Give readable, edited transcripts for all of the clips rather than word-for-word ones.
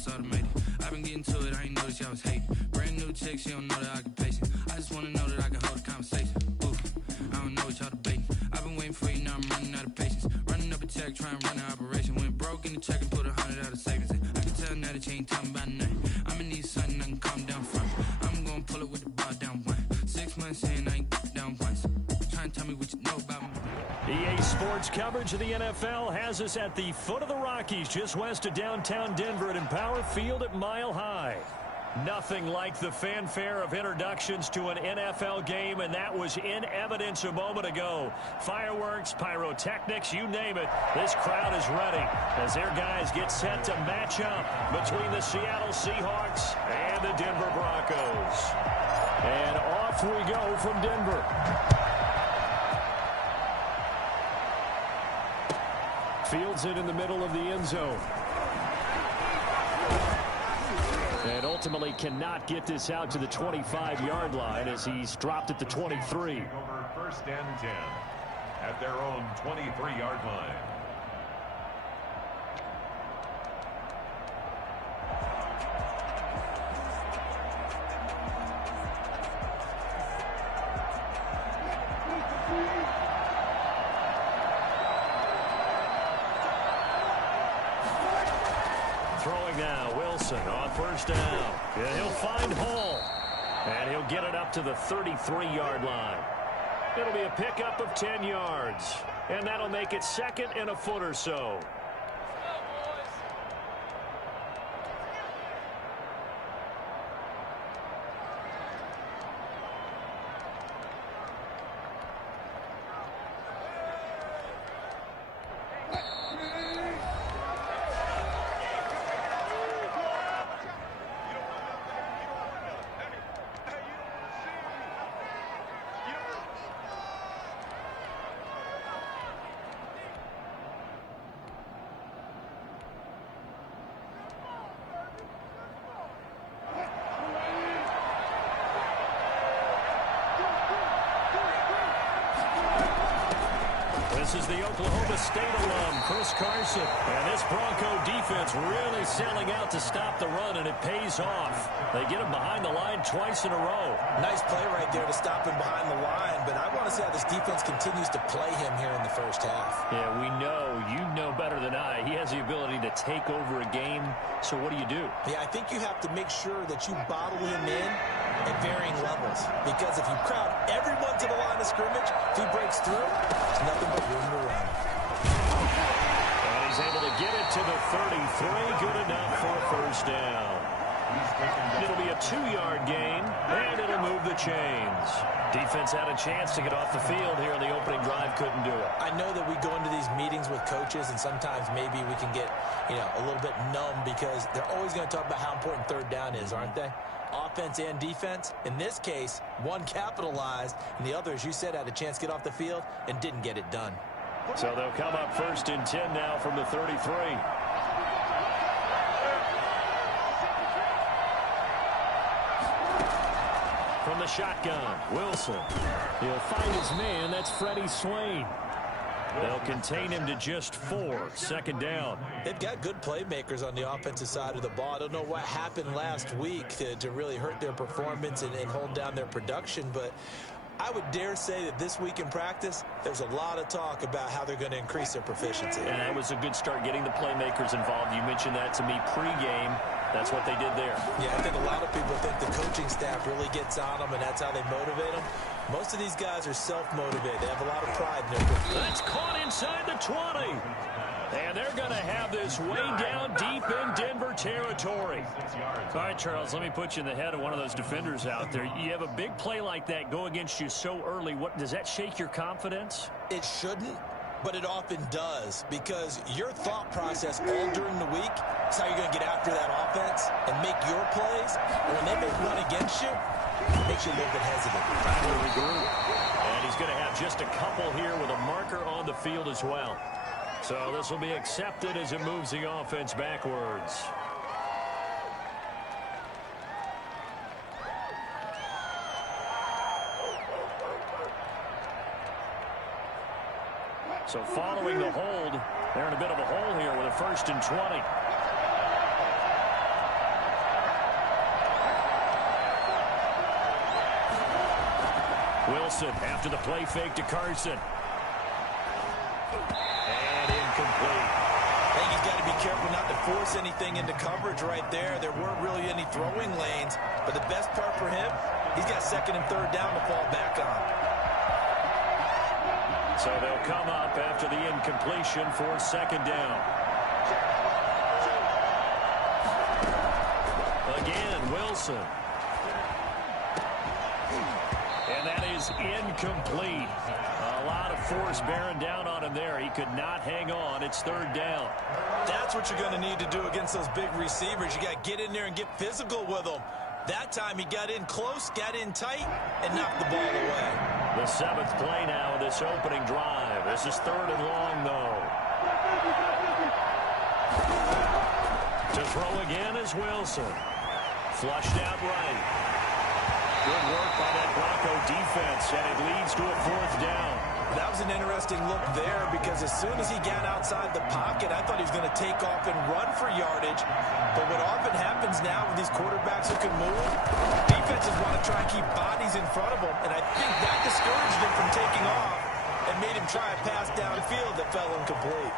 it's automated. I've been getting to it, I ain't noticed y'all was hating. Brand new chick, she don't know that I can pace it. I just wanna know that I can hold a conversation. Ooh, I don't know what y'all debating. I've been waiting for you, now I'm running out of patience. Running up a check, trying to run an operation. Went broke in the check and put 100 out of savings. I can tell now that you ain't talking about nothing. I'ma need something I can calm down from. I'm gonna pull it with the bar down one. 6 months in, I ain't down once. Trying to tell me what you know about me. EA Sports coverage of the NFL has us at the foot of the Rockies, just west of downtown Denver at Empower Field at Mile High. Nothing like the fanfare of introductions to an NFL game, and that was in evidence a moment ago. Fireworks, pyrotechnics, you name it. This crowd is ready as their guys get set to match up between the Seattle Seahawks and the Denver Broncos. And off we go from Denver. Fields it in the middle of the end zone. And ultimately cannot get this out to the 25-yard line as he's dropped at the 23. Over 1st and 10 at their own 23-yard line. Throwing now, Wilson on 1st down. And he'll find Hall. And he'll get it up to the 33-yard line. It'll be a pickup of 10 yards. And that'll make it 2nd and a foot or so. This is the Oklahoma State alum, Chris Carson. And this Bronco defense really selling out to stop the run, and it pays off. They get him behind the line twice in a row. Nice play right there to stop him behind the line, but I want to see how this defense continues to play him here in the first half. Yeah, we know. You know better than I. He has the ability to take over a game, so what do you do? Yeah, I think you have to make sure that you bottle him in at varying levels, because if you crowd everyone to the line of scrimmage, if he breaks through, it's nothing but room to run. And he's able to get it to the 33. Good enough for a 1st down. It'll be a 2-yard gain, and it'll move the chains. Defense had a chance to get off the field here on the opening drive, couldn't do it. I know that we go into these meetings with coaches, and sometimes maybe we can get, a little bit numb because they're always going to talk about how important 3rd down is, aren't they? Offense and defense. In this case, one capitalized, and the other, as you said, had a chance to get off the field and didn't get it done. So they'll come up 1st and 10 now from the 33. From the shotgun, Wilson. He'll find his man. That's Freddie Swain. They'll contain him to just 4. 2nd down. They've got good playmakers on the offensive side of the ball. I don't know what happened last week to really hurt their performance and hold down their production, but I would dare say that this week in practice, there's a lot of talk about how they're going to increase their proficiency. And that was a good start, getting the playmakers involved. You mentioned that to me pregame. That's what they did there. Yeah, I think a lot of people think the coaching staff really gets on them, and that's how they motivate them. Most of these guys are self-motivated. They have a lot of pride in their performance. That's caught inside the 20. And they're going to have this way down deep in Denver territory. All right, Charles, let me put you in the head of one of those defenders out there. You have a big play like that go against you so early. Does that shake your confidence? It shouldn't, but it often does, because your thought process all during the week is how you're going to get after that offense and make your plays. And when they make one against you, it makes you a little bit hesitant. Time to regroup. And he's going to have just a couple here with a marker on the field as well. So this will be accepted as it moves the offense backwards. So following the hold, they're in a bit of a hole here with a 1st and 20. Wilson after the play fake to Carson. And incomplete. I think he's got to be careful not to force anything into coverage right there. There weren't really any throwing lanes. But the best part for him, he's got second and third down to fall back on. So they'll come up after the incompletion for second down. Again, Wilson. And that is incomplete. A lot of force bearing down on him there. He could not hang on. It's third down. That's what you're going to need to do against those big receivers. You got to get in there and get physical with them. That time he got in close, got in tight, and knocked the ball away. The seventh play now of this opening drive. This is third and long, though. To throw again is Wilson. Flushed out right. Good work by that Bronco defense, and it leads to a fourth down. That was an interesting look there because as soon as he got outside the pocket, I thought he was going to take off and run for yardage. But what often happens now with these quarterbacks who can move, defenses want to try and keep bodies in front of them, and I think that discouraged him from taking off and made him try a pass downfield that fell incomplete.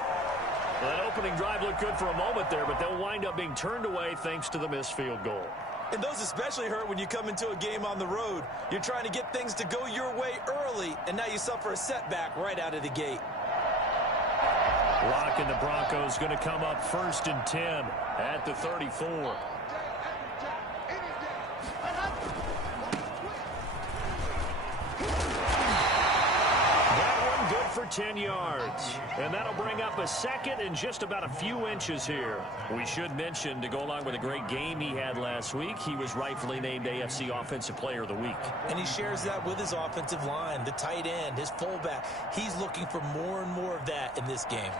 Well, that opening drive looked good for a moment there, but they'll wind up being turned away thanks to the missed field goal. And those especially hurt when you come into a game on the road. You're trying to get things to go your way early, and now you suffer a setback right out of the gate. Rock and the Broncos going to come up first and 10 at the 34. For 10 yards. And that'll bring up a second and just about a few inches here. We should mention, to go along with a great game he had last week, he was rightfully named AFC Offensive Player of the Week. And he shares that with his offensive line, the tight end, his fullback. He's looking for more and more of that in this game.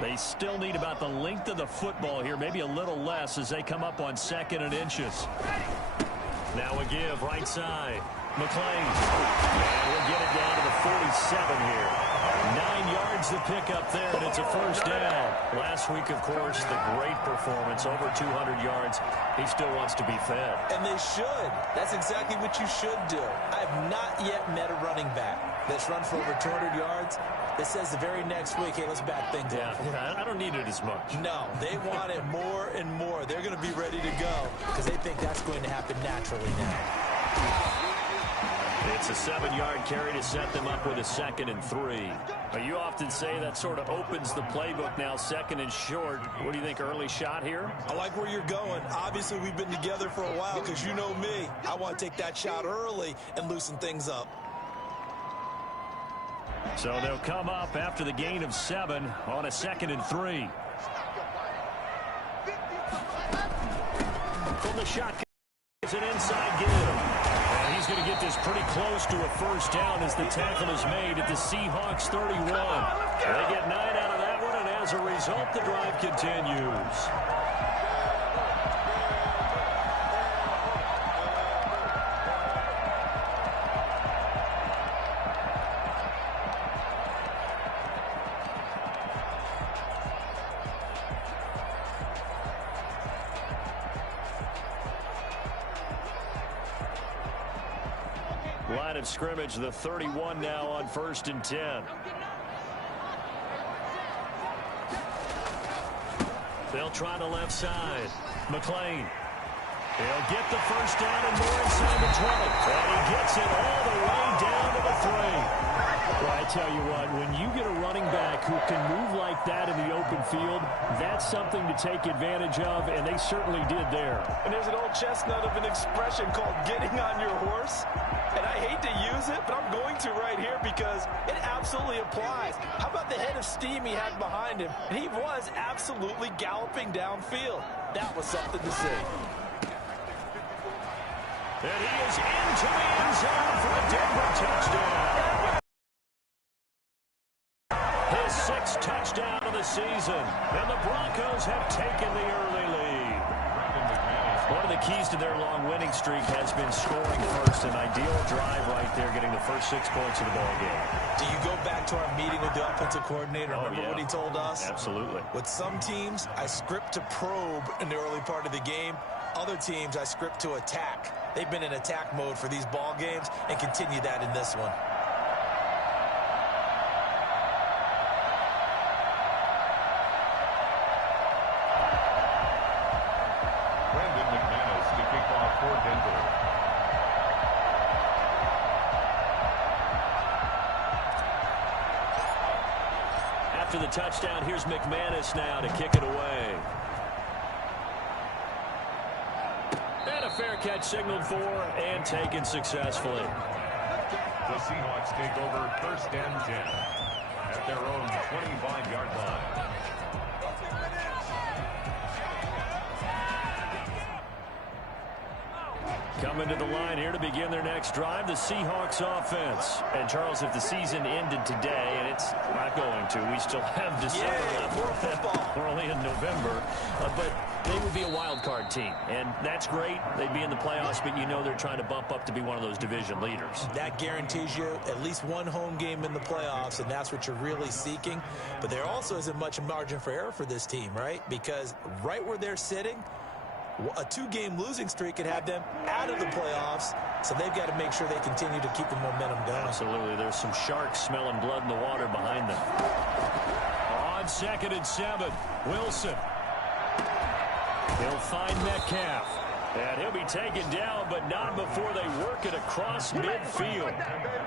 They still need about the length of the football here, maybe a little less as they come up on second and inches. Now a give right side. McClain. And we'll get it down to the 47 here. 9 yards to pick up there, and it's a first down. Last week, of course, the great performance, over 200 yards. He still wants to be fed. And they should. That's exactly what you should do. I have not yet met a running back that's run for over 200 yards that says the very next week, hey, let's back things up. Yeah, I don't need it as much. No, they want it more and more. They're going to be ready to go because they think that's going to happen naturally now. It's a 7-yard carry to set them up with a 2nd and 3. But you often say that sort of opens the playbook now, 2nd and short. What do you think, early shot here? I like where you're going. Obviously, we've been together for a while because you know me. I want to take that shot early and loosen things up. So they'll come up after the gain of 7 on a 2nd and 3. From the shotgun, it's an inside give. He's going to get this pretty close to a first down as the tackle is made at the Seahawks 31. They get 9 out of that one, and as a result, the drive continues. Line of scrimmage, the 31 now on 1st and 10. They'll try the left side. McClain. He'll get the first down and more inside the 20. And he gets it all the way down to the 3. Well, I tell you what, when you get a running back who can move like that in the open field, that's something to take advantage of, and they certainly did there. And there's an old chestnut of an expression called getting on your horse. And I hate to use it, but I'm going to right here because it absolutely applies. How about the head of steam he had behind him? And he was absolutely galloping downfield. That was something to see. And he is into the end zone for a Denver touchdown. His 6th touchdown of the season. And the Broncos have taken the early lead. One of the keys to their long winning streak has been scoring first, and ideal drive right there, getting the first 6 points of the ball game. Do you go back to our meeting with the offensive coordinator? Remember what he told us? Absolutely. With some teams, I script to probe in the early part of the game. Other teams, I script to attack. They've been in attack mode for these ball games and continue that in this one. After the touchdown, here's McManus now to kick it away. And a fair catch signaled for and taken successfully. The Seahawks take over 1st and 10 at their own 25-yard line. Coming to the line here to begin their next drive, the Seahawks offense. And, Charles, if the season ended today, and it's not going to, we still have December left. More football. We're only in November. But they would be a wild card team, and that's great. They'd be in the playoffs, but you know they're trying to bump up to be one of those division leaders. That guarantees you at least one home game in the playoffs, and that's what you're really seeking. But there also isn't much margin for error for this team, right? Because right where they're sitting, a 2-game losing streak could have them out of the playoffs, so they've got to make sure they continue to keep the momentum going. Absolutely. There's some sharks smelling blood in the water behind them. On 2nd and 7, Wilson. He'll find Metcalf. And he'll be taken down, but not before they work it across midfield.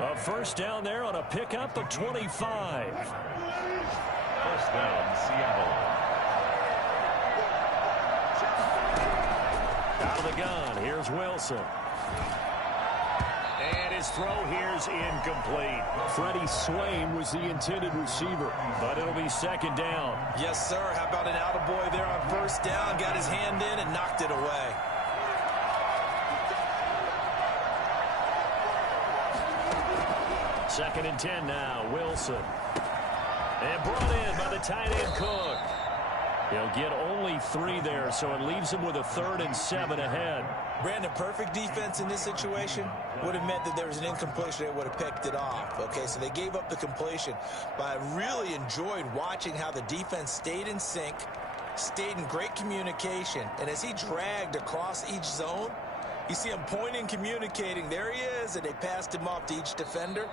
A first down there on a pickup of 25. First down, Seattle. Out of the gun, here's Wilson. And his throw here's incomplete. Freddie Swain was the intended receiver, but it'll be 2nd down. Yes, sir. How about an attaboy there on 1st down? Got his hand in and knocked it away. Second and 10 now, Wilson. And brought in by the tight end Cook. He'll get only 3 there, so it leaves him with a 3rd and 7 ahead. Brandon, perfect defense in this situation would have meant that there was an incompletion. They would have picked it off. Okay, so they gave up the completion. But I really enjoyed watching how the defense stayed in sync, stayed in great communication. And as he dragged across each zone, you see him pointing, communicating. There he is, and they passed him off to each defender.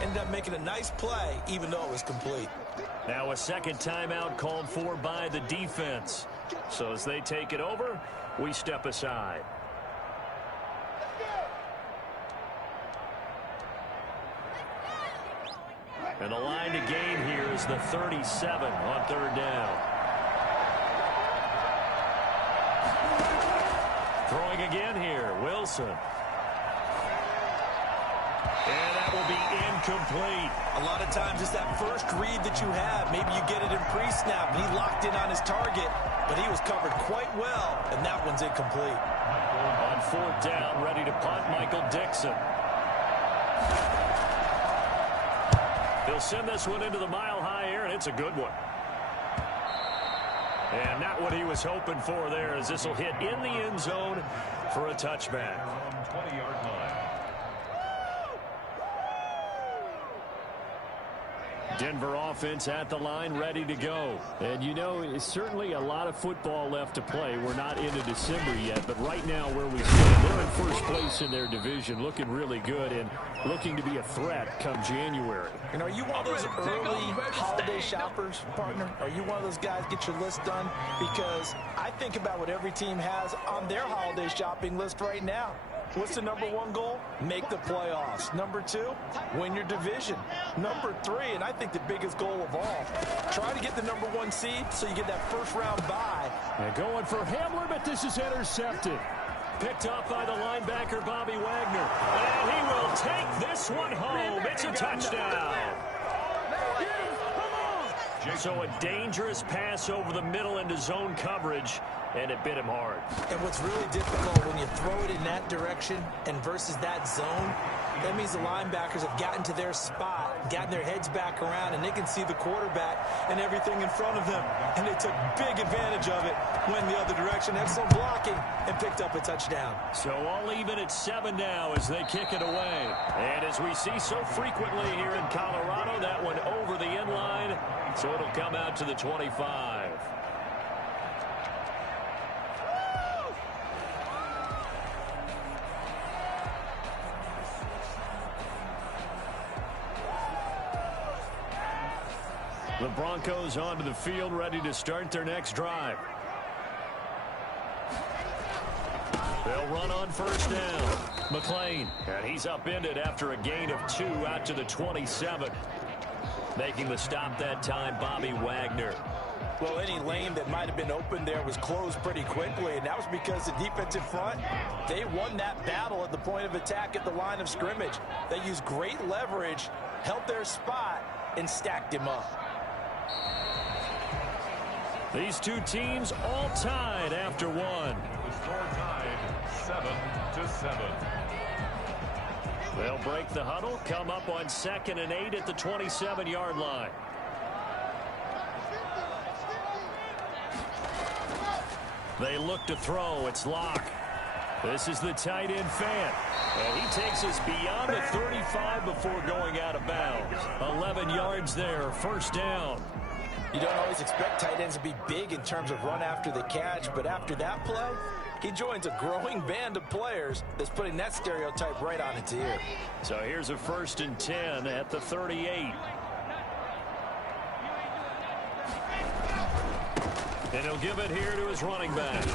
Ended up making a nice play, even though it was complete. Now a second timeout called for by the defense. So as they take it over, we step aside. And the line to gain here is the 37 on 3rd down. Throwing again here, Wilson. And that will be incomplete. A lot of times it's that first read that you have. Maybe you get it in pre-snap, and he locked in on his target, but he was covered quite well, and that one's incomplete. On 4th down, ready to punt, Michael Dixon. He'll send this one into the mile-high air, and it's a good one. And not what he was hoping for there, as this will hit in the end zone for a touchback. 20-yard line. Denver offense at the line, ready to go. And, you know, it's certainly a lot of football left to play. We're not into December yet, but right now where we stand, they're in first place in their division, looking really good and looking to be a threat come January. And are you one of those early holiday shoppers, partner? Are you one of those guys get your list done? Because I think about what every team has on their holiday shopping list right now. What's the number 1 goal? Make the playoffs. Number 2, win your division. Number 3, and I think the biggest goal of all, try to get the number 1 seed so you get that first-round bye. And going for Hamler, but this is intercepted. Picked up by the linebacker, Bobby Wagner. And he will take this one home. It's a touchdown. So a dangerous pass over the middle into zone coverage, and it bit him hard. And what's really difficult when you throw it in that direction and versus that zone, That means the linebackers have gotten to their spot, gotten their heads back around, and they can see the quarterback and everything in front of them. And they took big advantage of it, went the other direction, had some blocking, and picked up a touchdown. So all even at 7 now as they kick it away. And as we see so frequently here in Colorado, that one over the end line, so it'll come out to the 25. The Broncos onto the field, ready to start their next drive. They'll run on first down. McLean, and he's upended after a gain of 2 out to the 27. Making the stop that time, Bobby Wagner. Well, any lane that might have been open there was closed pretty quickly, and that was because the defensive front, they won that battle at the point of attack at the line of scrimmage. They used great leverage, held their spot, and stacked him up. These two teams all tied after one. The score tied 7-7. They'll break the huddle, come up on 2nd and 8 at the 27-yard line. They look to throw. It's Locke. This is the tight end Fant. And he takes us beyond the 35 before going out of bounds. 11 yards there, first down. You don't always expect tight ends to be big in terms of run after the catch, but after that play, he joins a growing band of players that's putting that stereotype right on its ear. So here's a 1st and 10 at the 38. And he'll give it here to his running back.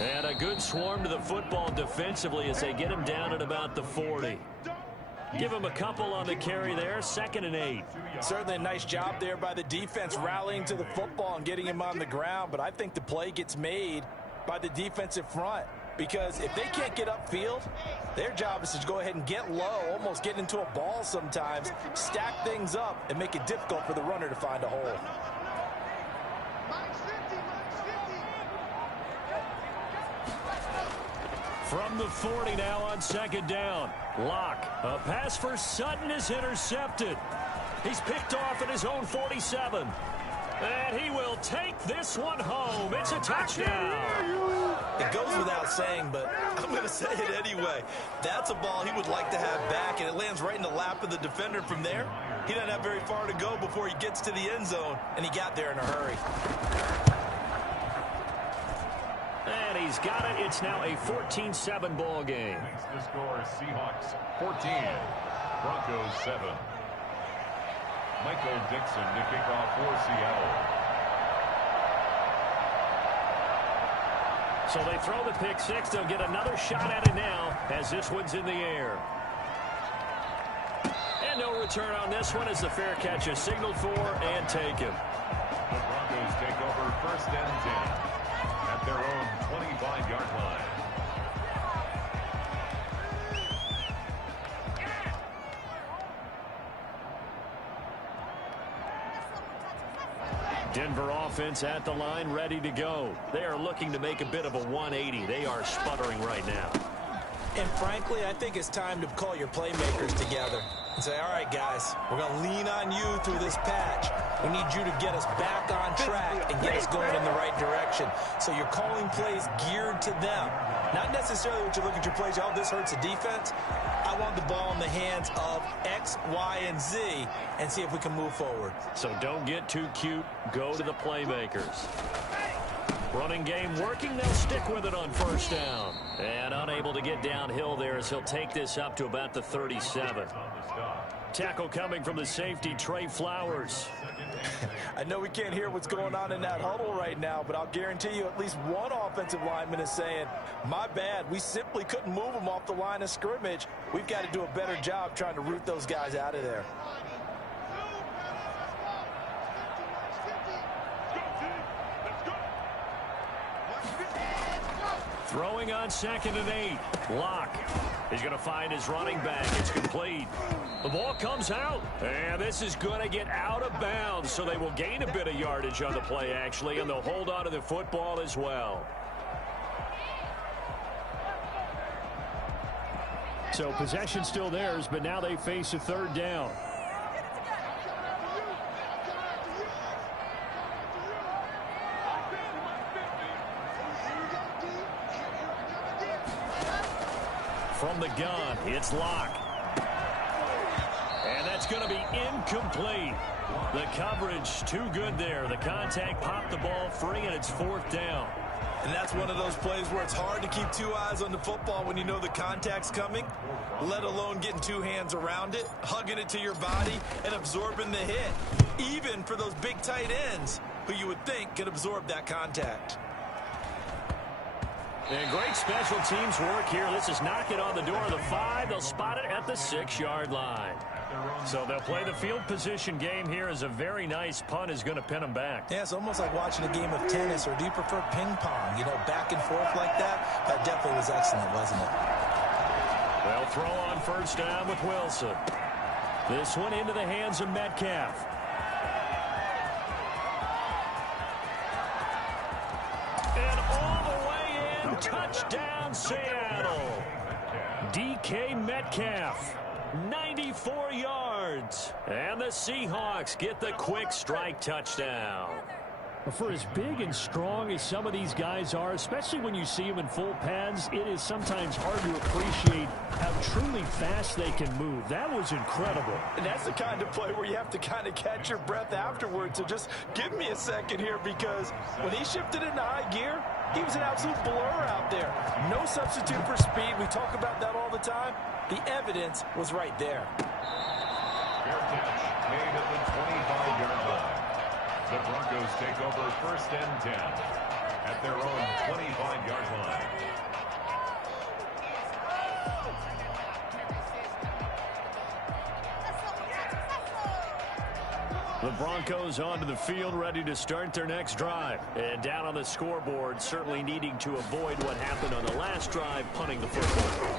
And a good swarm to the football defensively as they get him down at about the 40. Give him a couple on the carry there, 2nd and 8. Certainly a nice job there by the defense rallying to the football and getting him on the ground, but I think the play gets made by the defensive front because if they can't get upfield, their job is to go ahead and get low, almost get into a ball sometimes, stack things up, and make it difficult for the runner to find a hole. From the 40 now on 2nd down. Locke. A pass for Sutton is intercepted. He's picked off at his own 47. And he will take this one home. It's a touchdown. It goes without saying, but I'm going to say it anyway. That's a ball he would like to have back, and it lands right in the lap of the defender from there. He doesn't have very far to go before he gets to the end zone, and he got there in a hurry. And he's got it. It's now a 14-7 ball game. The score is Seahawks 14, Broncos 7. Michael Dixon to kick off for Seattle. So they throw the pick six. They'll get another shot at it now as this one's in the air. And no return on this one as the fair catch is signaled for and taken. The Broncos take over 1st and 10 at their own 25-yard line. Denver offense at the line, ready to go. They are looking to make a bit of a 180. They are sputtering right now. And frankly, I think it's time to call your playmakers together and say, all right, guys, we're going to lean on you through this patch. We need you to get us back on track and get us going in the right direction. So you're calling plays geared to them. Not necessarily what you look at your plays, oh, this hurts the defense. I want the ball in the hands of X, Y, and Z and see if we can move forward. So don't get too cute. Go to the playmakers. Running game working. They'll stick with it on first down. And unable to get downhill there as he'll take this up to about the 37. Tackle coming from the safety, Trey Flowers. I know we can't hear what's going on in that huddle right now, but I'll guarantee you at least one offensive lineman is saying, my bad, we simply couldn't move them off the line of scrimmage. We've got to do a better job trying to root those guys out of there. Throwing on 2nd and 8. Locke. He's going to find his running back. It's complete. The ball comes out. And this is going to get out of bounds. So they will gain a bit of yardage on the play, actually. And they'll hold on to the football as well. So possession still theirs, but now they face a third down. From the gun, it's Locke. And that's going to be incomplete. The coverage too good there. The contact popped the ball free, and it's fourth down. And that's one of those plays where it's hard to keep two eyes on the football when you know the contact's coming, let alone getting two hands around it, hugging it to your body, and absorbing the hit, even for those big tight ends who you would think could absorb that contact. And great special teams work here. This is knocking on the door of the 5. They'll spot it at the 6-yard line. So they'll play the field position game here as a very nice punt is going to pin them back. Yeah, it's almost like watching a game of tennis, or do you prefer ping pong? You know, back and forth like that? That definitely was excellent, wasn't it? They'll throw on first down with Wilson. This one into the hands of Metcalf. And all the way in, touchdown Seattle. DK Metcalf. 94 yards. And the Seahawks get the quick strike touchdown. For as big and strong as some of these guys are, especially when you see them in full pads, it is sometimes hard to appreciate how truly fast they can move. That was incredible. And that's the kind of play where you have to kind of catch your breath afterwards. So just give me a second here, because when he shifted into high gear, he was an absolute blur out there. No substitute for speed. We talk about that all the time. The evidence was right there. Fair catch made at the 25-yard line. The Broncos take over first and 10 at their own 25-yard line. The Broncos onto the field, ready to start their next drive. And down on the scoreboard, certainly needing to avoid what happened on the last drive, punting the football.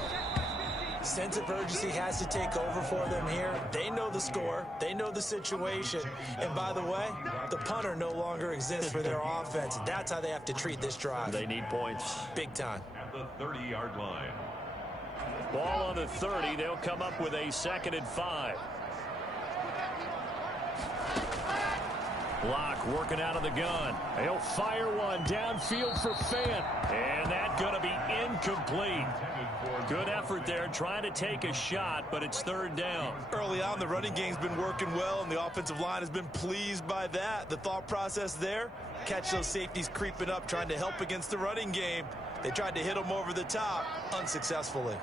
Sense of urgency has to take over for them here. They know the score. They know the situation. And by the way, the punter no longer exists for their offense. That's how they have to treat this drive. They need points. Big time. At the 30-yard line. Ball on the 30. They'll come up with a 2nd and 5. Locke working out of the gun. He'll fire one downfield for Fant. And that's going to be incomplete. Good effort there, trying to take a shot, but it's third down. Early on, the running game's been working well, and the offensive line has been pleased by that. The thought process there, catch those safeties creeping up, trying to help against the running game. They tried to hit them over the top, unsuccessfully.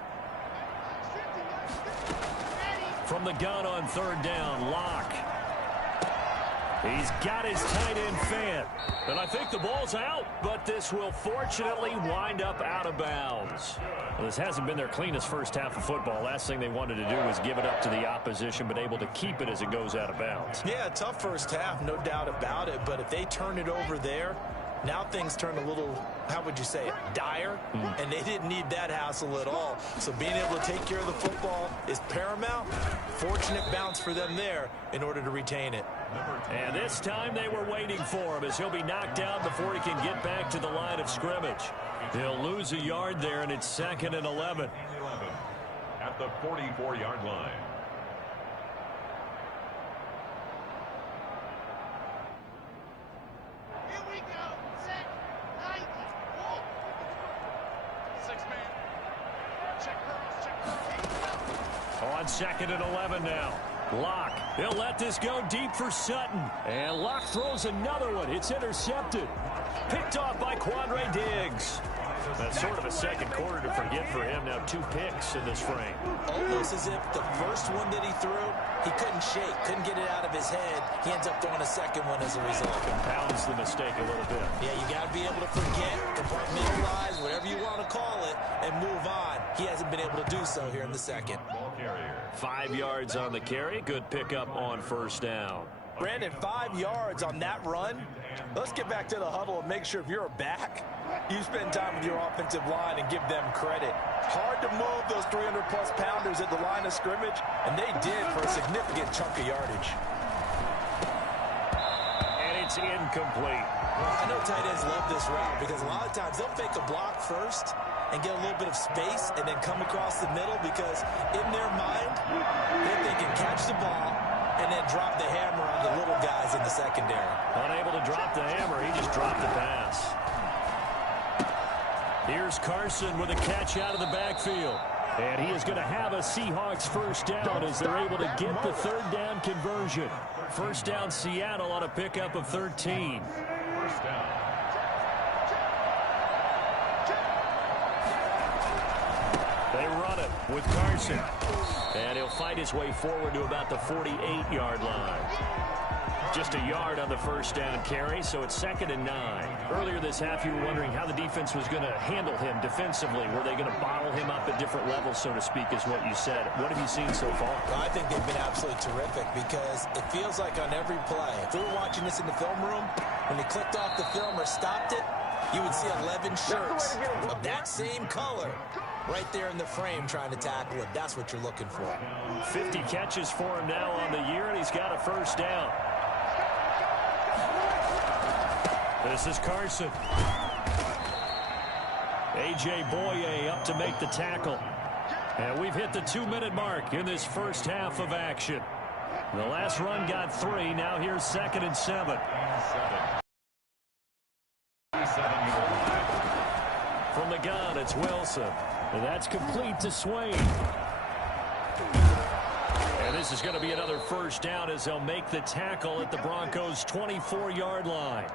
From the gun on third down, Locke. He's got his tight end Fant. And I think the ball's out, but this will fortunately wind up out of bounds. Well, this hasn't been their cleanest first half of football. Last thing they wanted to do was give it up to the opposition, but able to keep it as it goes out of bounds. Yeah, tough first half, no doubt about it. But if they turn it over there, now things turn a little, how would you say it, dire? And they didn't need that hassle at all. So being able to take care of the football is paramount. Fortunate bounce for them there in order to retain it. And this time they were waiting for him, as he'll be knocked down before he can get back to the line of scrimmage. He'll lose a yard there, and it's 2nd and 11. At the 44-yard line. Here we go. Set. 90. Whoa. 6-man. Check curls. On 2nd and 11 now. Locke. He'll let this go deep for Sutton. And Locke throws another one. It's intercepted. Picked off by Quandre Diggs. That's sort of a second quarter to forget for him. Now 2 picks in this frame. Almost as if the first one that he threw, he couldn't shake, couldn't get it out of his head. He ends up throwing a second one as a result. Compounds the mistake a little bit. Yeah, you got to be able to forget, compartmentalize, whatever you want to call it, and move on. He hasn't been able to do so here in the second. 5 yards on the carry. Good pickup on first down. Brandon, 5 yards on that run. Let's get back to the huddle and make sure if you're a back, you spend time with your offensive line and give them credit. Hard to move those 300-plus pounders at the line of scrimmage, and they did for a significant chunk of yardage. And It's incomplete. I know tight ends love this route because a lot of times they'll fake a block first and get a little bit of space and then come across the middle because in their mind, they're thinking catch the ball and then drop the hammer on the little guys in the secondary. Unable to drop the hammer, he just dropped the pass. Here's Carson with a catch out of the backfield. And he is going to have a Seahawks first down as they're able to get the third down conversion. First down Seattle on a pickup of 13. First down. They run it with Carson. And he'll fight his way forward to about the 48-yard line. Just a yard on the first down carry, so it's 2nd and 9. Earlier this half, you were wondering how the defense was going to handle him defensively. Were they going to bottle him up at different levels, so to speak, is what you said. What have you seen so far? Well, I think they've been absolutely terrific because it feels like on every play, if we were watching this in the film room, when they clicked off the film or stopped it, you would see 11 shirts of that same color right there in the frame trying to tackle it. That's what you're looking for. 50 catches for him now on the year, and he's got a first down. This is Carson. A.J. Boye up to make the tackle. And we've hit the 2-minute mark in this first half of action. The last run got 3. Now here's 2nd and 7. From the gun, it's Wilson. And that's complete to Swain. And this is going to be another first down as they'll make the tackle at the Broncos' 24-yard line.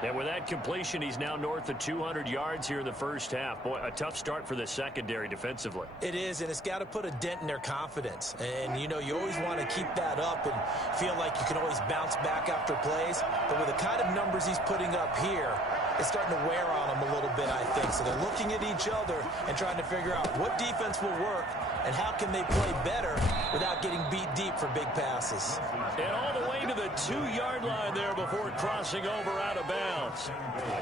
And with that completion, he's now north of 200 yards here in the first half. Boy, a tough start for the secondary defensively. It is, and it's got to put a dent in their confidence. And, you know, you always want to keep that up and feel like you can always bounce back after plays. But with the kind of numbers he's putting up here, it's starting to wear on them a little bit, I think. So they're looking at each other and trying to figure out what defense will work and how can they play better without getting beat deep for big passes. And all the way to the 2-yard line there before crossing over out of bounds.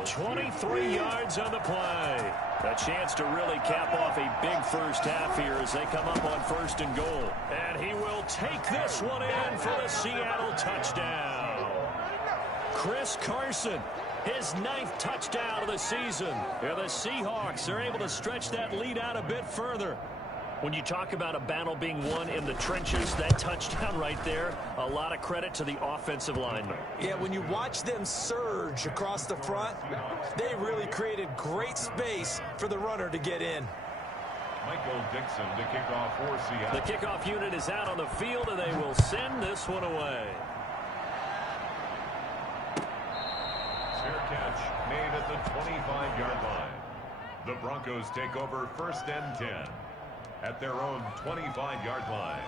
23 yards on the play. A chance to really cap off a big first half here as they come up on 1st and goal. And he will take this one in for the Seattle touchdown. Chris Carson, his 9th touchdown of the season. And the Seahawks are able to stretch that lead out a bit further. When you talk about a battle being won in the trenches, that touchdown right there, a lot of credit to the offensive linemen. Yeah, when you watch them surge across the front, they really created great space for the runner to get in. Michael Dixon to kick off for Seattle. The kickoff unit is out on the field, and they will send this one away. Fair catch made at the 25-yard line. The Broncos take over 1st and 10 at their own 25-yard line.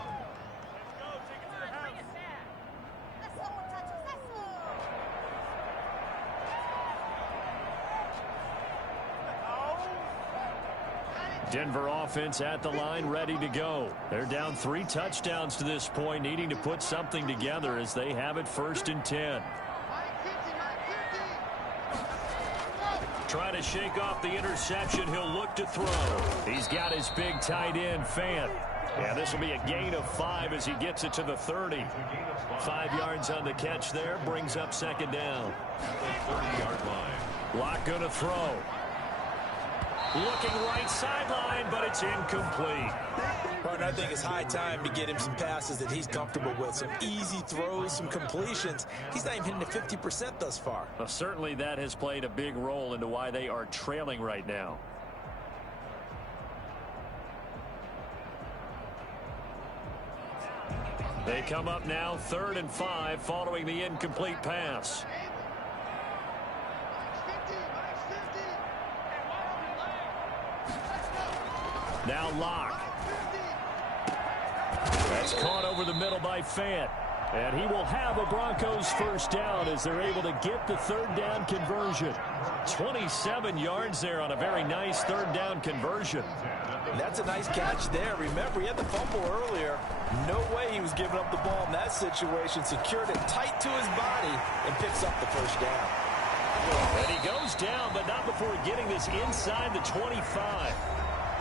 Denver offense at the line, ready to go. They're down 3 touchdowns to this point, needing to put something together as they have it 1st and 10. Trying to shake off the interception. He'll look to throw. He's got his big tight end, Fant. Yeah, this will be a gain of 5 as he gets it to the 30. 5 yards on the catch there. Brings up 2nd down. 30-yard line. Locke going to throw. Looking right sideline, but it's incomplete. Partner, I think it's high time to get him some passes that he's comfortable with. Some easy throws, some completions. He's not even hitting the 50% thus far. Well, certainly that has played a big role into why they are trailing right now. They come up now 3rd and 5 following the incomplete pass. Now Locke. That's caught over the middle by Fant. And he will have a Broncos first down as they're able to get the 3rd down conversion. 27 yards there on a very nice 3rd down conversion. That's a nice catch there. Remember, he had the fumble earlier. No way he was giving up the ball in that situation. Secured it tight to his body and picks up the first down. And he goes down, but not before getting this inside the 25.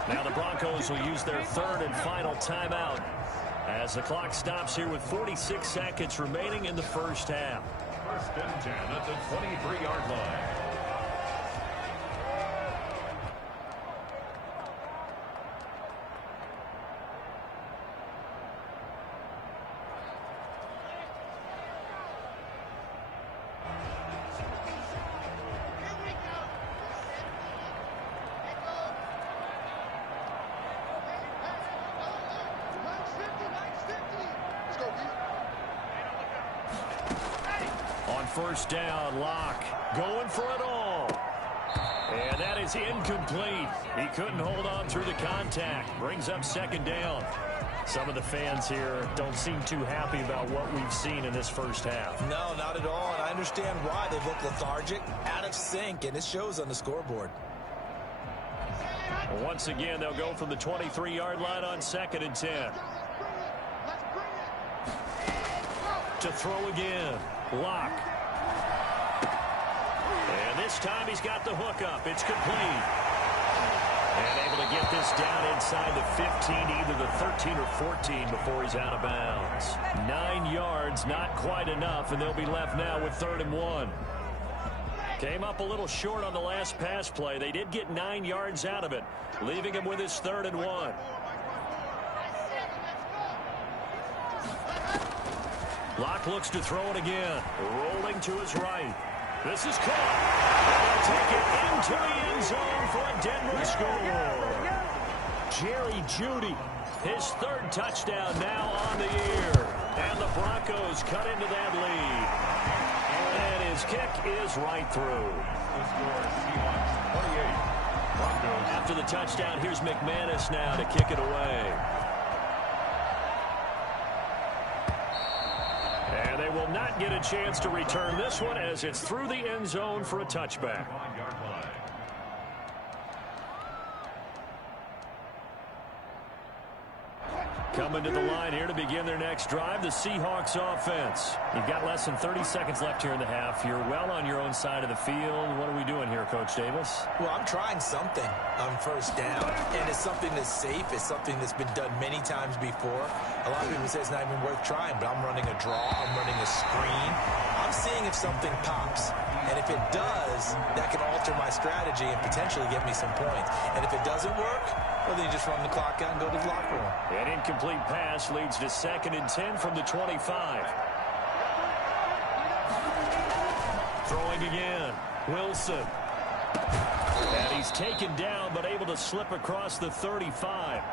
Now the Broncos will use their 3rd and final timeout as the clock stops here with 46 seconds remaining in the first half. First and 10 at the 23-yard line. First down, Locke going for it all. And that is incomplete. He couldn't hold on through the contact. Brings up second down. Some of the fans here don't seem too happy about what we've seen in this first half. No, not at all, and I understand why. They look lethargic, out of sync, and it shows on the scoreboard. Once again, they'll go from the 23-yard line on second and 10. To throw again, Locke. And this time he's got the hook up. It's complete. And able to get this down inside the 15, either the 13 or 14 before he's out of bounds. 9 yards, not quite enough, and they'll be left now with 3rd and 1. Came up a little short on the last pass play. They did get 9 yards out of it, leaving him with his 3rd and 1. Locke looks to throw it again. Rolling to his right. This is caught. They'll take it into the end zone for a Denver score. Jerry Jeudy, his 3rd touchdown now on the year. And the Broncos cut into that lead. And his kick is right through. The score, Seahawks 28. Broncos. After the touchdown, here's McManus now to kick it away. And they will not get a chance to return this one as it's through the end zone for a touchback. Coming to the line here to begin their next drive, the Seahawks offense. You've got less than 30 seconds left here in the half. You're well on your own side of the field. What are we doing here, Coach Davis? Well, I'm trying something on first down, and it's something that's safe. It's something that's been done many times before. A lot of people say it's not even worth trying, but I'm running a draw. I'm running a screen. I'm seeing if something pops. And if it does, that can alter my strategy and potentially get me some points. And if it doesn't work, well, then you just run the clock out and go to the locker room. An incomplete pass leads to 2nd and 10 from the 25. Throwing again, Wilson. And he's taken down, but able to slip across the 35.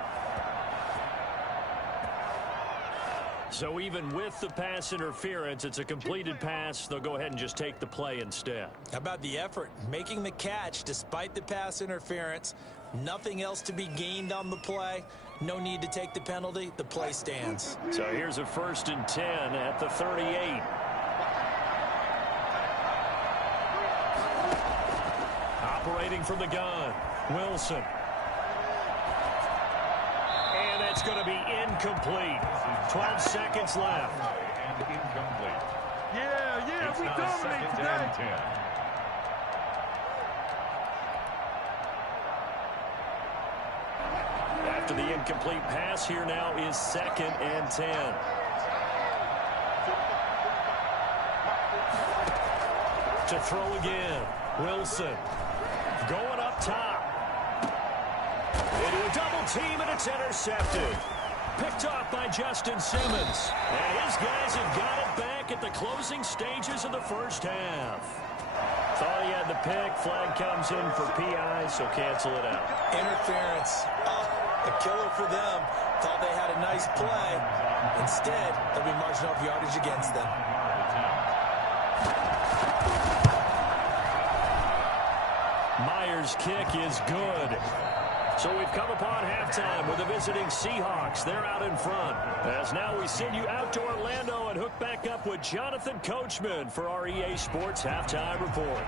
So even with the pass interference, it's a completed pass. They'll go ahead and just take the play instead. How about the effort? Making the catch despite the pass interference. Nothing else to be gained on the play. No need to take the penalty. The play stands. So here's a 1st and 10 at the 38. Operating from the gun, Wilson. And that's going to be incomplete. 12 seconds left. And incomplete. Yeah, It's we now dominate 2nd today. and 10. After the incomplete pass, here now is 2nd and 10. To throw again, Wilson. Going up top. Into a double team, and it's intercepted. Picked off by Justin Simmons. And his guys have got it back at the closing stages of the first half. Thought he had the pick. Flag comes in for PI, so cancel it out. Interference. A killer for them. Thought they had a nice play. Instead, there'll be margin of yardage against them. Myers' kick is good. So we've come upon halftime with the visiting Seahawks. They're out in front. As now we send you out to Orlando and hook back up with Jonathan Coachman for our EA Sports Halftime Report.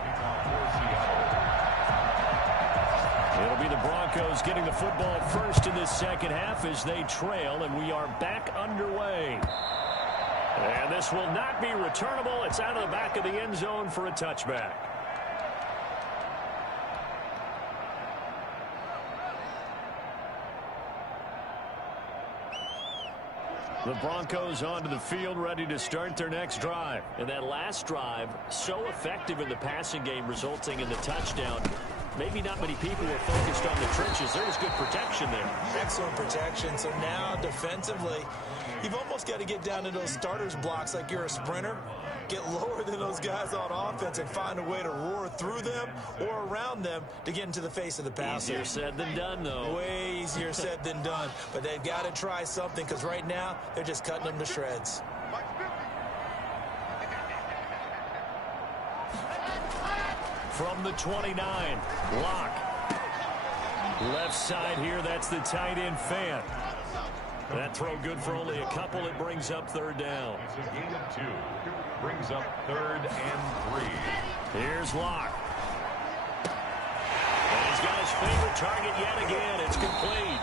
It'll be the Broncos getting the football first in this second half as they trail, and we are back underway. And this will not be returnable. It's out of the back of the end zone for a touchback. The Broncos onto the field, ready to start their next drive. And that last drive, so effective in the passing game, resulting in the touchdown. Maybe not many people were focused on the trenches. There was good protection there. Excellent protection. So now defensively, you've almost got to get down to those starters blocks like you're a sprinter. Get lower than those guys on offense and find a way to roar through them or around them to get into the face of the passer. Easier said than done, though. Way easier said than done. But they've got to try something because right now they're just cutting them to shreds. From the 29, Locke. Left side here, that's the tight end Fan. That throw good for only a couple. It brings up third down. It's a gain of 2. Brings up 3rd and 3. Here's Locke. And he's got his favorite target yet again. It's complete.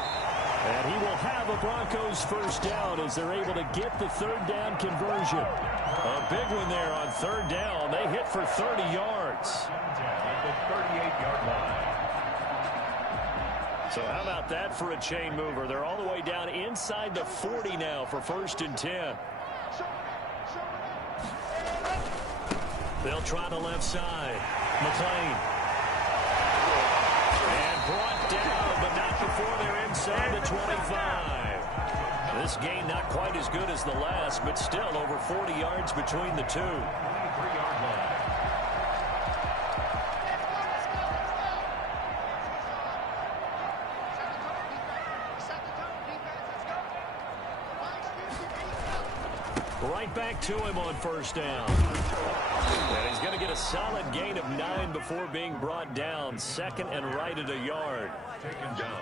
And he will have a Broncos first down as they're able to get the third down conversion. A big one there on third down. They hit for 30 yards. At the 38-yard line. So how about that for a chain mover? They're all the way down inside the 40 now for 1st and 10. They'll try the left side. McLean. And brought down, but not before they're inside the 25. This gain not quite as good as the last, but still over 40 yards between the two. 23-yard line. Right back to him on first down. And he's going to get a solid gain of 9 before being brought down. 2nd and right at a yard.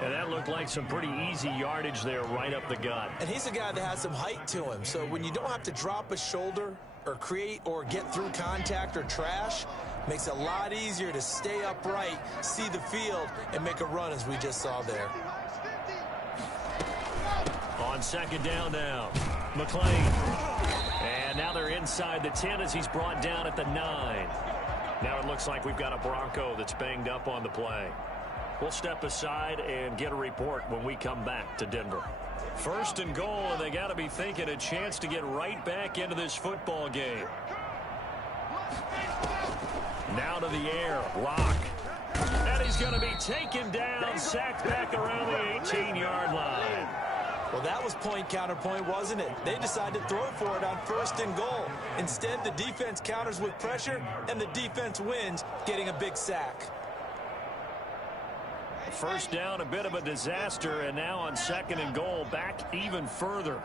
And that looked like some pretty easy yardage there right up the gut. And he's a guy that has some height to him. So when you don't have to drop a shoulder or create or get through contact or trash, makes it a lot easier to stay upright, see the field, and make a run as we just saw there. On 2nd down now, McLean. And now they're inside the 10 as he's brought down at the 9. Now it looks like we've got a Bronco that's banged up on the play. We'll step aside and get a report when we come back to Denver. 1st and goal, and they got to be thinking a chance to get right back into this football game. Now to the air, Locke. And he's going to be taken down, sacked back around the 18-yard line. Well, that was point counterpoint, wasn't it? They decided to throw for it on 1st and goal. Instead, the defense counters with pressure, and the defense wins, getting a big sack. First down, a bit of a disaster, and now on 2nd and goal, back even further.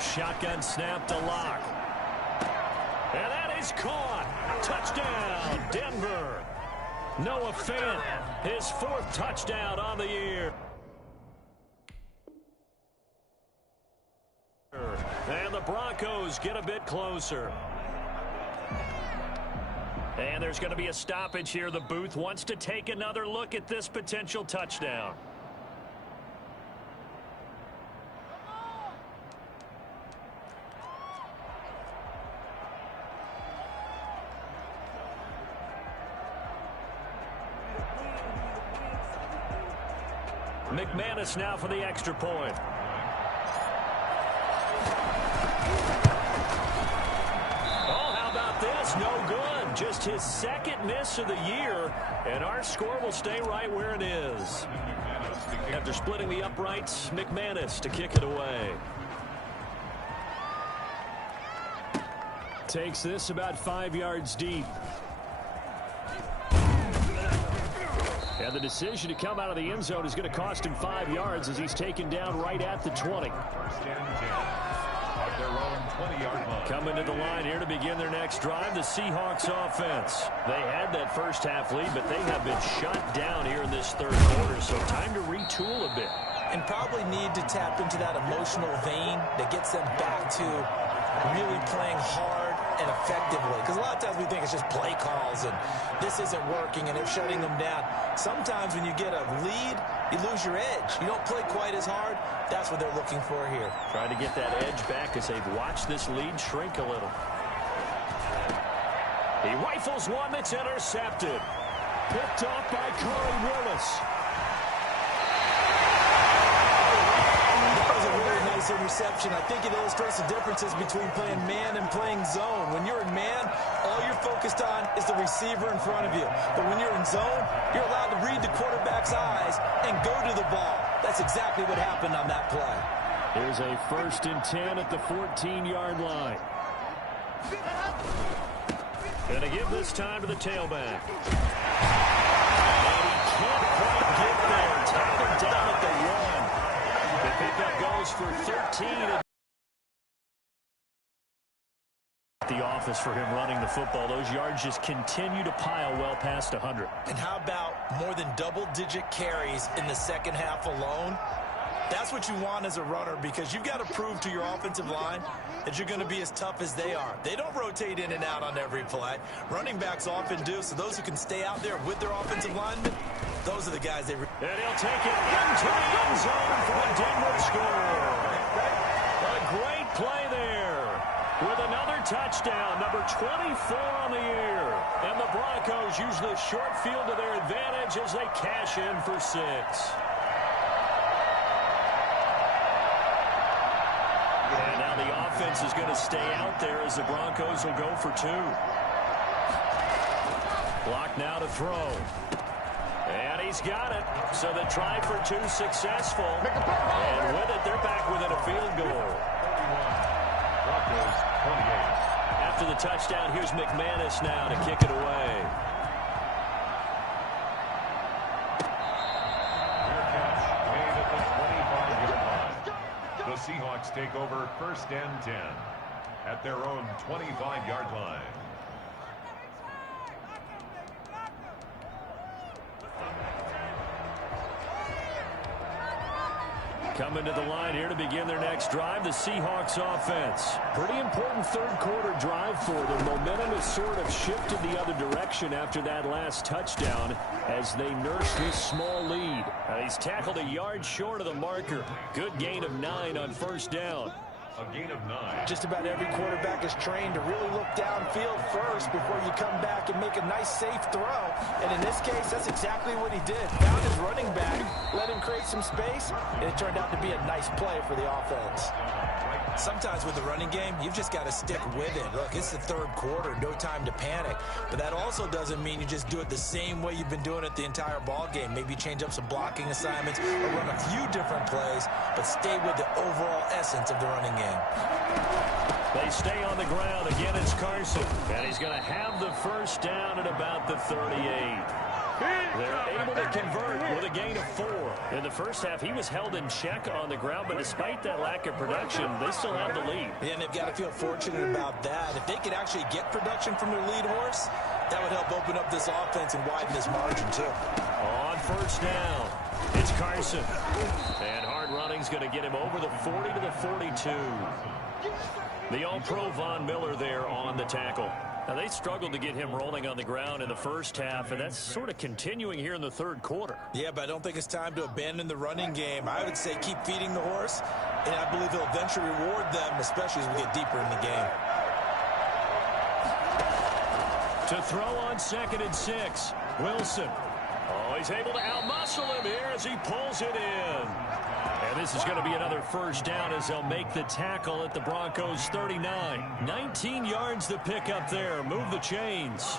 Shotgun snap to Locke. And that is caught. Touchdown, Denver. Noah Fant, his 4th touchdown on the year. And the Broncos get a bit closer. And there's going to be a stoppage here. The booth wants to take another look at this potential touchdown. McManus now for the extra point. Oh, how about this? No good. Just his 2nd miss of the year, and our score will stay right where it is. After splitting the uprights, McManus to kick it away. Takes this about 5 yards deep. And the decision to come out of the end zone is going to cost him 5 yards as he's taken down right at the 20. 1st and 10. At their own 20-yard line. Coming to the line here to begin their next drive, the Seahawks offense. They had that first half lead, but they have been shut down here in this 3rd quarter, so time to retool a bit. And probably need to tap into that emotional vein that gets them back to really playing hard and effectively. Because a lot of times we think it's just play calls and this isn't working and they're shutting them down. Sometimes when you get a lead, you lose your edge. You don't play quite as hard. That's what they're looking for here. Trying to get that edge back as they've watched this lead shrink a little. He rifles one that's intercepted. Picked off by Corey Willis. That was a really nice interception. I think it illustrates the differences between playing man and playing zone. When you're in man, all you're focused on is the receiver in front of you. But when you're in zone, you're allowed to read the quarterback's eyes and go to the ball. That's exactly what happened on that play. Here's a 1st and 10 at the 14-yard line. Gonna give this time to the tailback. And he can't quite get there. Tackled down at the 1. The pickup goes for 13. The office for him running the football. Those yards just continue to pile well past 100. And how about more than double-digit carries in the second half alone? That's what you want as a runner, because you've got to prove to your offensive line that you're going to be as tough as they are. They don't rotate in and out on every play. Running backs often do, so those who can stay out there with their offensive linemen, those are the guys they... And he'll take it into the end zone for a Denver score. A great play there with another touchdown, number 24 on the year. And the Broncos use the short field to their advantage as they cash in for 6. And now the offense is going to stay out there as the Broncos will go for 2. Block now to throw. And he's got it. So the try for 2 successful. And with it, they're back within a field goal. Broncos 28. After the touchdown, here's McManus now to kick it away. The Seahawks take over 1st and 10 at their own 25-yard line. Coming to the line here to begin their next drive, the Seahawks offense. Pretty important third-quarter drive for them. Momentum has sort of shifted the other direction after that last touchdown as they nurse this small lead. He's tackled a yard short of the marker. Good gain of 9 on 1st down. A gain of 9. Just about every quarterback is trained to really look downfield first before you come back and make a nice, safe throw. And in this case, that's exactly what he did. Found his running back, let him create some space, and it turned out to be a nice play for the offense. Sometimes with the running game, you've just got to stick with it. Look, it's the 3rd quarter, no time to panic. But that also doesn't mean you just do it the same way you've been doing it the entire ball game. Maybe change up some blocking assignments or run a few different plays, but stay with the overall essence of the running game. They stay on the ground. Again, it's Carson. And he's going to have the 1st down at about the 38. They're able to convert with a gain of 4. In the first half, he was held in check on the ground, but despite that lack of production, they still have the lead. Yeah, and they've got to feel fortunate about that. If they could actually get production from their lead horse, that would help open up this offense and widen this margin, too. On 1st down, it's Carson. And hard running's going to get him over the 40 to the 42. The All-Pro Von Miller there on the tackle. Now, they struggled to get him rolling on the ground in the first half, and that's sort of continuing here in the 3rd quarter. Yeah, but I don't think it's time to abandon the running game. I would say keep feeding the horse, and I believe he'll eventually reward them, especially as we get deeper in the game. To throw on 2nd and 6, Wilson. Oh, he's able to outmuscle him here as he pulls it in. And this is going to be another 1st down as they'll make the tackle at the Broncos 39. 19 yards to pick up there. Move the chains.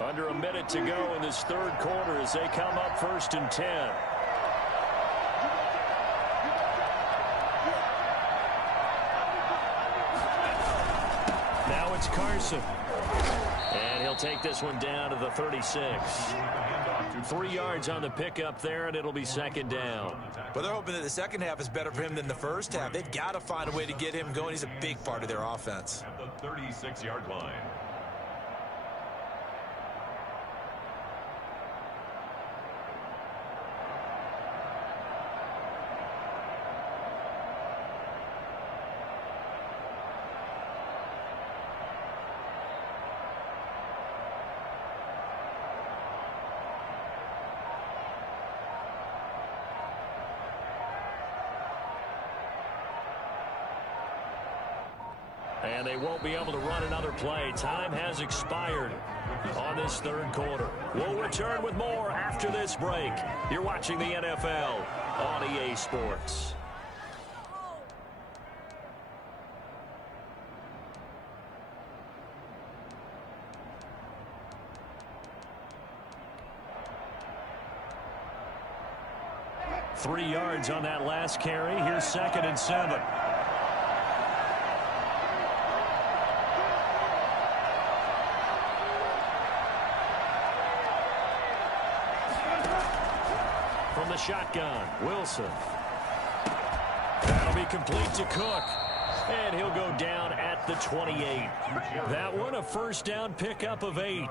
Under a minute to go in this 3rd quarter as they come up 1st and 10. Now it's Carson. And he'll take this one down to the 36. 3 yards on the pickup there, and it'll be 2nd down. But they're hoping that the second half is better for him than the first half. They've got to find a way to get him going. He's a big part of their offense. At the 36-yard line. And they won't be able to run another play. Time has expired. on this third quarter. We'll return with more after this break. You're watching the NFL on EA Sports. Three yards on that last carry. Here's 2nd and 7. From the shotgun, Wilson. That'll be complete to Cook. And he'll go down at the 28. That one, a first down pickup of 8.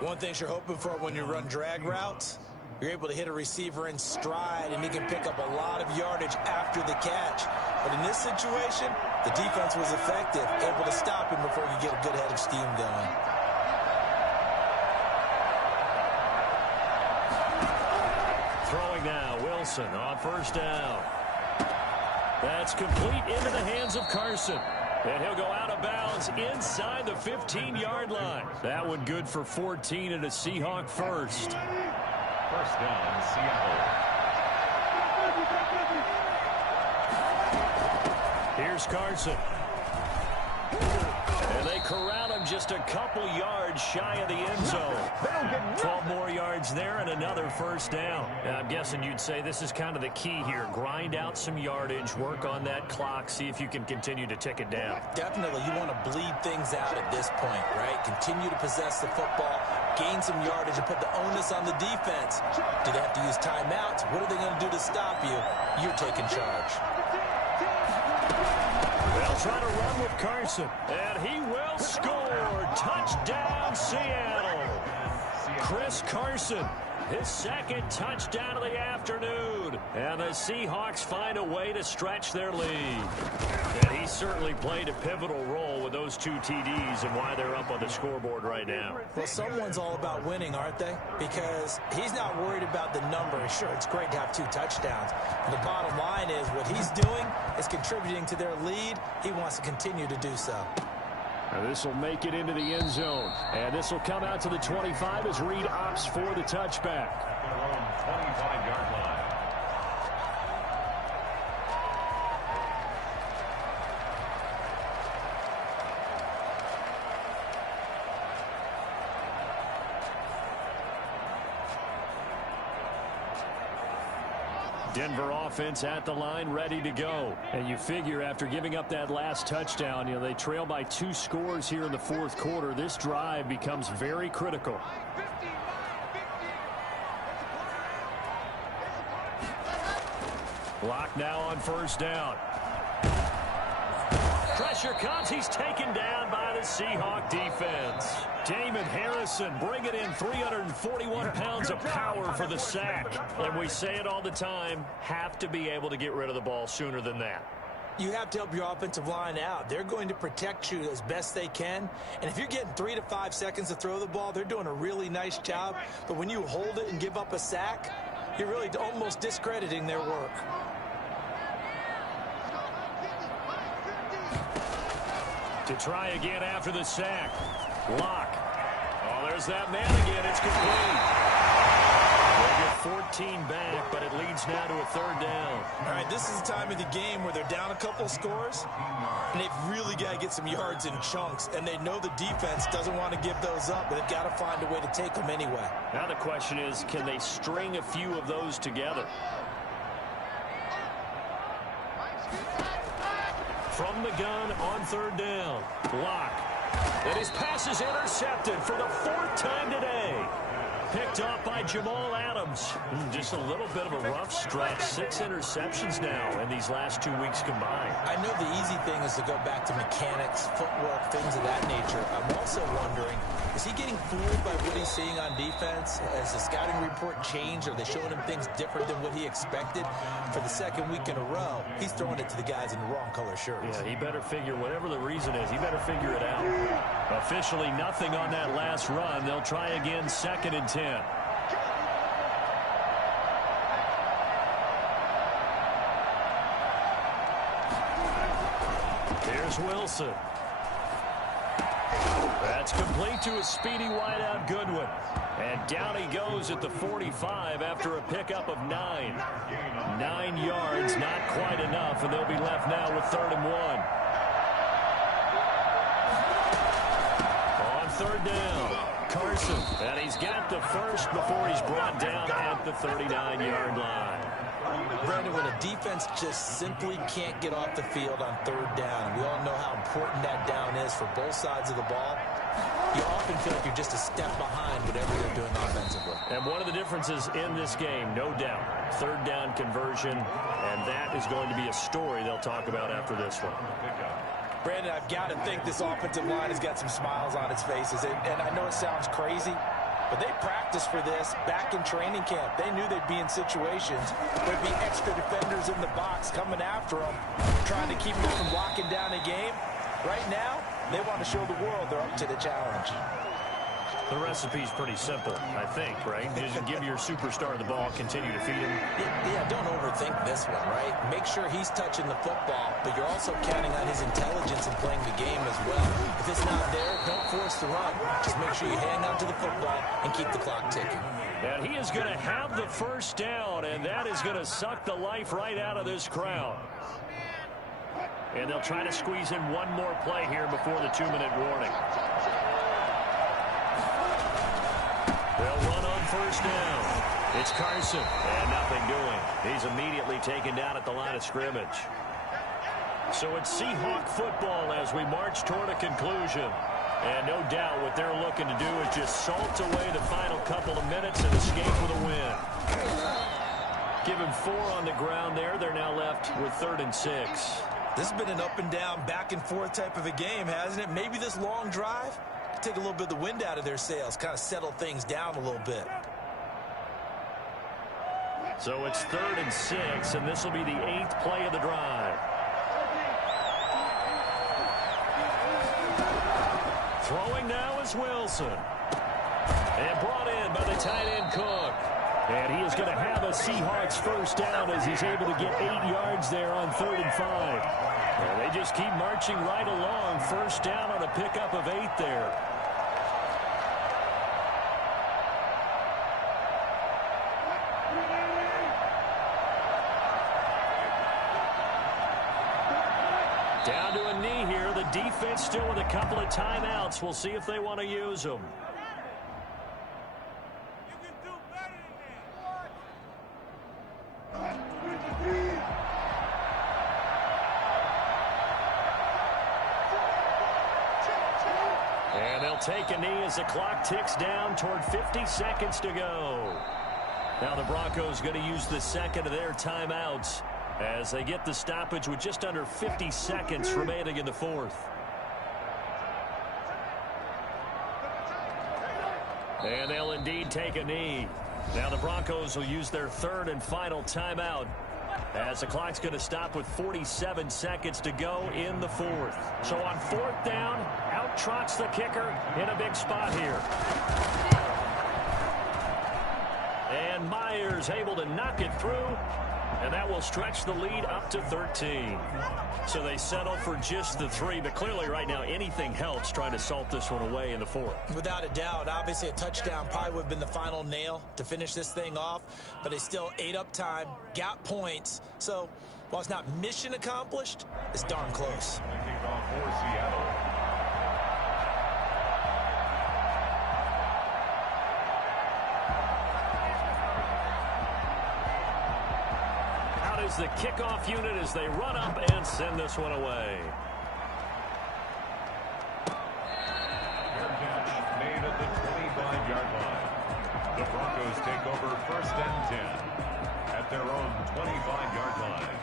One thing you're hoping for when you run drag routes, you're able to hit a receiver in stride, and he can pick up a lot of yardage after the catch. But in this situation, the defense was effective, able to stop him before he could get a good head of steam going. Throwing now, Wilson on first down. That's complete into the hands of Carson. And he'll go out of bounds inside the 15-yard line. That one good for 14 and a Seahawk first. First down, Seattle. Here's Carson. And they corral him just a couple yards shy of the end zone. 12 more yards there and another first down. And I'm guessing you'd say this is kind of the key here. Grind out some yardage, work on that clock, see if you can continue to tick it down. Definitely, you want to bleed things out at this point, right? Continue to possess the football, gain some yardage, and put the onus on the defense. Do they have to use timeouts? What are they going to do to stop you? You're taking charge. They'll try to run with Carson, and he will score. Touchdown, Seattle. Chris Carson, his 2nd touchdown of the afternoon. And the Seahawks find a way to stretch their lead. And he certainly played a pivotal role with those 2 TDs and why they're up on the scoreboard right now. Well, someone's all about winning, aren't they? Because he's not worried about the number. Sure, it's great to have 2 touchdowns. But the bottom line is what he's doing is contributing to their lead. He wants to continue to do so. Now this will make it into the end zone. And this will come out to the 25 as Reed opts for the touchback. At their own 25-yard line. Denver offense at the line, ready to go. And you figure after giving up that last touchdown, they trail by 2 scores here in the 4th quarter. This drive becomes very critical. Block now on first down. Pressure comes. He's taken down by the Seahawk defense. Damon Harrison bringing in 341 pounds of power for the sack. And we say it all the time, have to be able to get rid of the ball sooner than that. You have to help your offensive line out. They're going to protect you as best they can. And if you're getting 3 to 5 seconds to throw the ball, they're doing a really nice job. But when you hold it and give up a sack, you're really almost discrediting their work. To try again after the sack. Lock. Oh, there's that man again. It's complete. They'll get 14 back, but it leads now to a 3rd down. All right, this is the time of the game where they're down a couple of scores, and they've really got to get some yards in chunks, and they know the defense doesn't want to give those up, but they've got to find a way to take them anyway. Now the question is, can they string a few of those together? From the gun on 3rd down. Lock. And his pass is intercepted for the 4th time today. Picked off by Jamal Adams. Just a little bit of a rough stretch. 6 interceptions now in these last 2 weeks combined. I know the easy thing is to go back to mechanics, footwork, things of that nature. I'm also wondering, is he getting fooled by what he's seeing on defense? Has the scouting report changed? Are they showing him things different than what he expected? For the 2nd week in a row, he's throwing it to the guys in the wrong color shirts. Yeah, he better figure, whatever the reason is, he better figure it out. Officially nothing on that last run. They'll try again, 2nd and 10. Here's Wilson. That's It's complete to a speedy wideout Goodwin. And down he goes at the 45 after a pickup of 9. 9 yards, not quite enough, and they'll be left now with 3rd and 1. On 3rd down, Carson. And he's got the first before he's brought down at the 39-yard line. Brandon, when a defense just simply can't get off the field on 3rd down, we all know how important that down is for both sides of the ball. You often feel like you're just a step behind whatever they're doing offensively. And one of the differences in this game, no doubt, 3rd down conversion, and that is going to be a story they'll talk about after this one. Brandon, I've got to think this offensive line has got some smiles on its faces. And I know it sounds crazy, but they practiced for this back in training camp. They knew they'd be in situations where there'd be extra defenders in the box coming after them, trying to keep them from locking down a game. Right now, they want to show the world they're up to the challenge. The recipe's pretty simple, I think, right? Just give your superstar the ball, continue to feed him. Yeah, don't overthink this one, right? Make sure he's touching the football, but you're also counting on his intelligence in playing the game as well. If it's not there, don't force the run. Just make sure you hang on to the football and keep the clock ticking. And he is going to have the first down, and that is going to suck the life right out of this crowd. And they'll try to squeeze in one more play here before the 2-minute warning. They'll run on 1st down. It's Carson, and nothing doing. He's immediately taken down at the line of scrimmage. So it's Seahawk football as we march toward a conclusion. And no doubt what they're looking to do is just salt away the final couple of minutes and escape with a win. Give him 4 on the ground there. They're now left with 3rd and 6. This has been an up and down, back and forth type of a game, hasn't it? Maybe this long drive take a little bit of the wind out of their sails, kind of settle things down a little bit. So it's 3rd and 6, and this will be the 8th play of the drive. Throwing now is Wilson. And brought in by the tight end Cook. And he is going to have a Seahawks first down as he's able to get 8 yards there on 3rd and 5. And they just keep marching right along. First down on a pickup of 8 there. Down to a knee here. The defense still with a couple of timeouts. We'll see if they want to use them. And they'll take a knee as the clock ticks down toward 50 seconds to go. Now the Broncos going to use the second of their timeouts as they get the stoppage with just under 50 seconds remaining in the 4th. And they'll indeed take a knee. Now the Broncos will use their 3rd and final timeout as the clock's going to stop with 47 seconds to go in the 4th. So on 4th down, out trots the kicker in a big spot here. And Myers able to knock it through, and that will stretch the lead up to 13. So they settle for just the 3, but clearly right now anything helps trying to salt this one away in the 4th. Without a doubt, obviously a touchdown probably would have been the final nail to finish this thing off, but they still ate up time, got points. So while it's not mission accomplished, it's darn close. Kickoff for Seattle. The kickoff unit as they run up and send this one away. Fair catch made at the 25-yard line. The Broncos take over 1st and 10 at their own 25-yard line.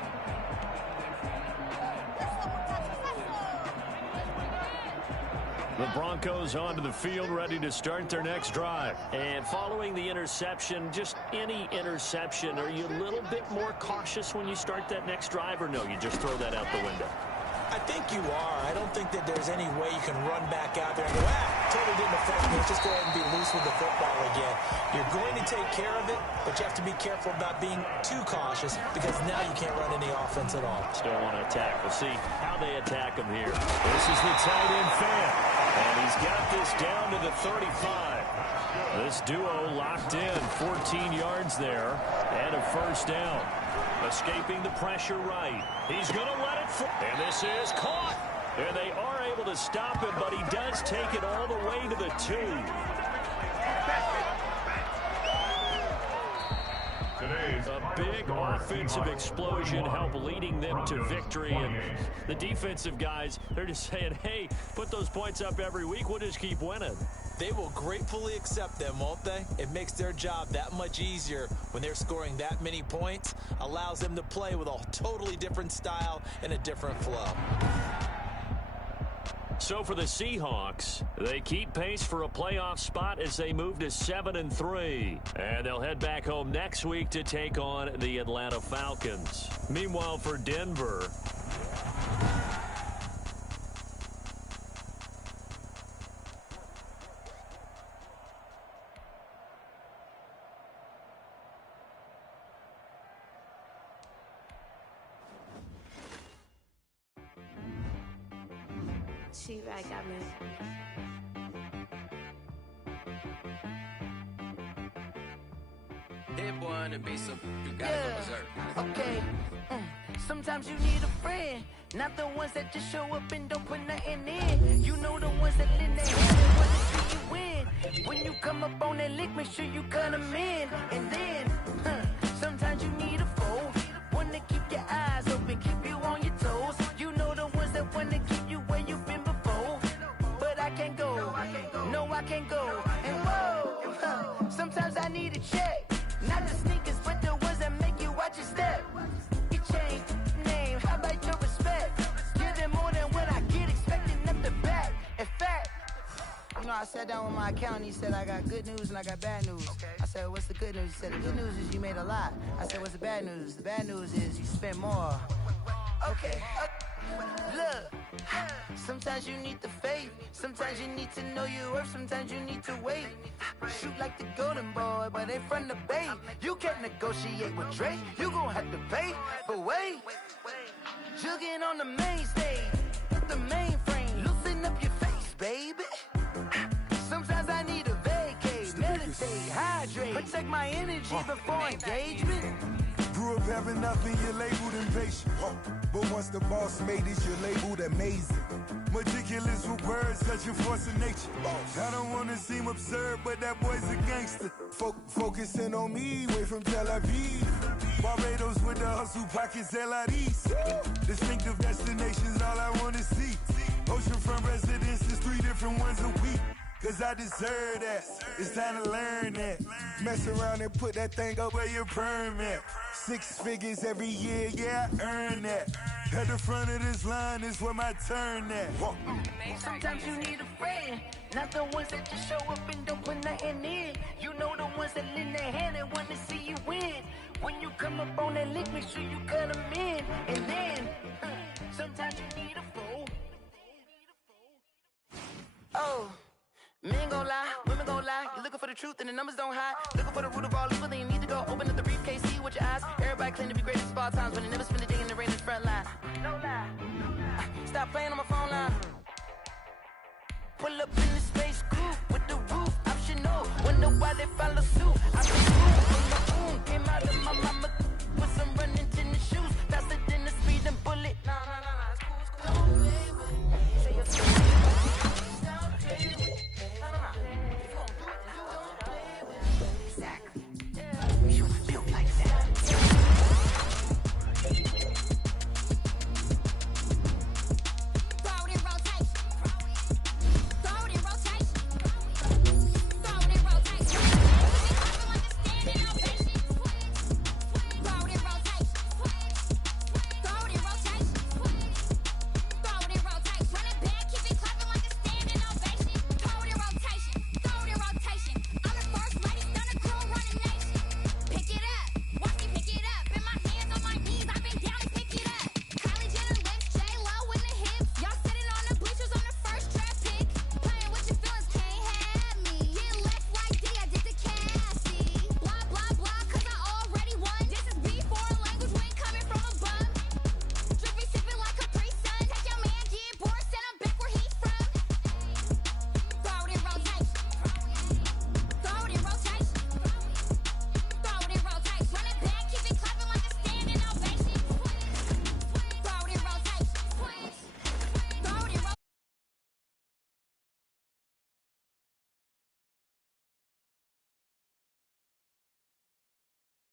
The Broncos onto the field, ready to start their next drive. And following the interception, just any interception, are you a little bit more cautious when you start that next drive, or no, you just throw that out the window? I think you are. I don't think that there's any way you can run back out there and go, totally didn't affect me. Let's just go ahead and be loose with the football again. You're going to take care of it, but you have to be careful about being too cautious because now you can't run any offense at all. Still want to attack. We'll see how they attack them here. This is the tight end fan. And he's got this down to the 35. This duo locked in, 14 yards there, and a first down. Escaping the pressure right. He's going to let it fly. And this is caught. And they are able to stop him, but he does take it all the way to the 2. A big offensive explosion helped leading them to victory. And the defensive guys, they're just saying, hey, put those points up every week. We'll just keep winning. They will gratefully accept them, won't they? It makes their job that much easier when they're scoring that many points. Allows them to play with a totally different style and a different flow. So for the Seahawks, they keep pace for a playoff spot as they move to 7-3. And they'll head back home next week to take on the Atlanta Falcons. Meanwhile, for Denver, She right got me. Hit boy on the beat, so you gotta go berserk. Okay. Sometimes you need a friend, not the ones that just show up and don't put nothing in. You know the ones that lend their hand and want to see you win. When you come up on that lick, make sure you cut them in. And then, sometimes you need a foe, one to keep your eyes open, keep you on your toes. You know the ones that want to keep you where you've been before. But I can't go, no I can't go. And whoa, sometimes I need a check. Not the sneakers, but the ones that make you watch your step. You change name, how about your respect? Give them more than what I get, expecting them to back. In fact, you know, I sat down with my accountant, he said I got good news and I got bad news. I said, what's the good news? He said, the good news is you made a lot. I said, what's the bad news? The bad news is you spent more. Okay. Look, sometimes you need the faith, sometimes you need to know your worth, sometimes you need to wait. Shoot like the golden boy, but ain't from the bay. You can't negotiate with Drake, you gon' have to pay. But wait, jugging on the main stage, the mainframe, loosen up your face, baby. Sometimes I need a vacate, meditate, hydrate, protect my energy before engagement. Grew up having nothing, you're labeled impatient. But once the boss made it, you're labeled amazing. Meticulous with words, such a force of nature. I don't want to seem absurd, but that boy's a gangster. Focusing on me, way from Tel Aviv. Barbados with the hustle pockets, LIDs. Distinctive destinations, all I want to see. Oceanfront residences, 3 different ones a week. Cause I deserve that, it's time to learn that. Mess around and put that thing up where your permit. 6 figures every year, yeah, I earn that. At the front of this line is where my turn at. Sometimes you need a friend, not the ones that just show up and don't put nothing in. You know the ones that lend their hand and want to see you win. When you come up on that lick, make sure you cut them in. And then, sometimes you need a fool. Oh. Men gon' lie, women gon' lie. You're looking for the truth and the numbers don't hide. Looking for the root of all evil, then you need to go open up the briefcase, see with your eyes. Everybody claim to be greatest of all times, but they never spend a day in the rain in the front line. No lie. Stop playing on my phone line. Pull up in the space coupe with the roof optional. Wonder why they follow suit. I